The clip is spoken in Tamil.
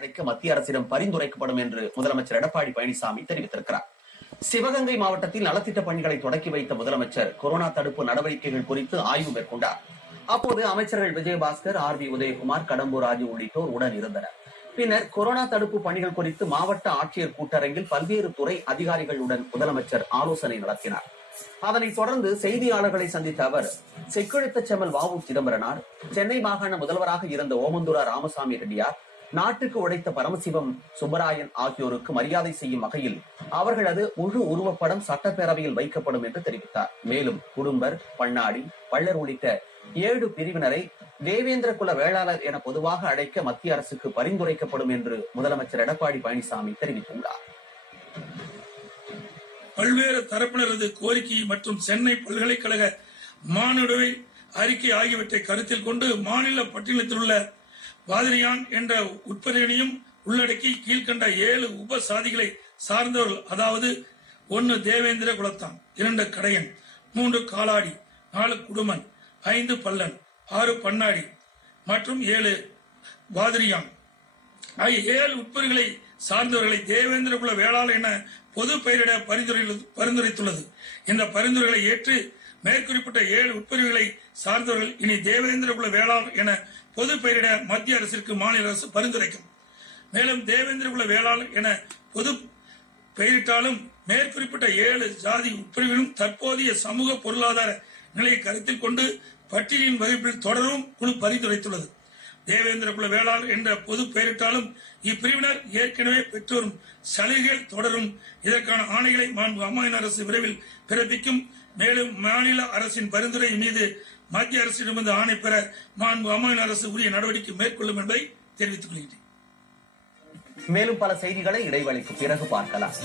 அடைக்க மத்திய அரசிடம் பரிந்துரைக்கப்படும் என்று முதலமைச்சர் எடப்பாடி பழனிசாமி தெரிவித்திருக்கிறார். சிவகங்கை மாவட்டத்தில் நலத்திட்ட பணிகளை தொடக்கி வைத்த முதலமைச்சர் கொரோனா தடுப்பு நடவடிக்கைகள் குறித்து ஆய்வு மேற்கொண்டார். அப்போது அமைச்சர்கள் விஜயபாஸ்கர், ஆர்.பி. உதயகுமார், கடம்பூர் ராஜு உள்ளிட்டோர் உடன் இருந்தனர். பின்னர் கொரோனா தடுப்பு பணிகள் குறித்து மாவட்ட ஆட்சியர் கூட்டரங்கில் பல்வேறு துறை அதிகாரிகளுடன் முதலமைச்சர் ஆலோசனை நடத்தினார். அதனைத் தொடர்ந்து செய்தியாளர்களை சந்தித்த அவர், செக்குழுத்த செம்மல் வ.உ. சிதம்பரனார், சென்னை மாகாண முதல்வராக இருந்த ஓமந்தூரா ராமசாமி ரெட்டியார், நாட்டுக்கு உடைத்த பரமசிவம் சுப்பராயன் ஆகியோருக்கு மரியாதை செய்யும் வகையில் அவர்களது முழு உருவப்படம் சட்டப்பேரவையில் வைக்கப்படும் என்று தெரிவித்தார். மேலும் குடும்பர், பண்ணாடி, பள்ளர் உள்ளிட்ட 7 பிரிவினரை தேவேந்திர குல வேளாளர் என பொதுவாக அழைக்க மத்திய அரசுக்கு பரிந்துரைக்கப்படும் என்று முதலமைச்சர் எடப்பாடி பழனிசாமி தெரிவித்துள்ளார். பல்வேறு தரப்பினரது கோரிக்கை மற்றும் சென்னை பல்கலைக்கழக மானுடவை அறிக்கை ஆகியவற்றை கருத்தில் கொண்டு மாநில பட்டியலத்தில் உள்ள வாதிரியான் என்ற உட்பிரிவினையும் உள்ளடக்கி கீழ்கண்ட 7 உப சாதிகளை சார்ந்தவர்கள், அதாவது 1 தேவேந்திர குலத்தான், 2 கடையன், 3 காலாடி, 4 குடுமன், 5 பல்லன், 6 பண்ணாடி மற்றும் 7 வாதிரியான் ஆகிய 7 உட்பிரிவுகளை சார்ந்தவர்களை தேவேந்திர குல வேளாளர் என பொது பெயரிட பரிந்துரைத்துள்ளது. இந்த பரிந்துரைகளை ஏற்று மேற்குறிப்பிட்ட 7 உட்பிரிவுகளை சார்ந்தவர்கள் இனி தேவேந்திர குல வேளாளர் என பொது பெயரிட மத்திய அரசிற்கு மாநில அரசு பரிந்துரைக்கும். மேலும் தேவேந்திர குல வேளாளர் என பொது பெயரிட்டாலும் மேற்குறிப்பிட்ட 7 ஜாதி உட்பிரிவிலும் தற்போதைய சமூக பொருளாதார நிலையை கருத்தில் கொண்டு பட்டியலின் வகுப்பில் தொடரும் குழு பரிந்துரைத்துள்ளது. தேவேந்திர குல வேளாளர் என்ற பொது பெயரிட்டாலும் இப்பிரிவினர் ஏற்கனவே பெற்றோரும் சலுகைகள் தொடரும். இதற்கான ஆணைகளை மாண்பு அம்மாவின் அரசு விரைவில் பிறப்பிக்கும். மேலும் மாநில அரசின் பரிந்துரை மீது மத்திய அரசிடமிருந்து ஆணை பெற மாண்பு அம்மாவின் அரசு உரிய நடவடிக்கை மேற்கொள்ளும் என்பதை தெரிவித்துக் கொள்கிறேன். மேலும் பல செய்திகளை இடைவெளிக்கு பிறகு பார்க்கலாம்.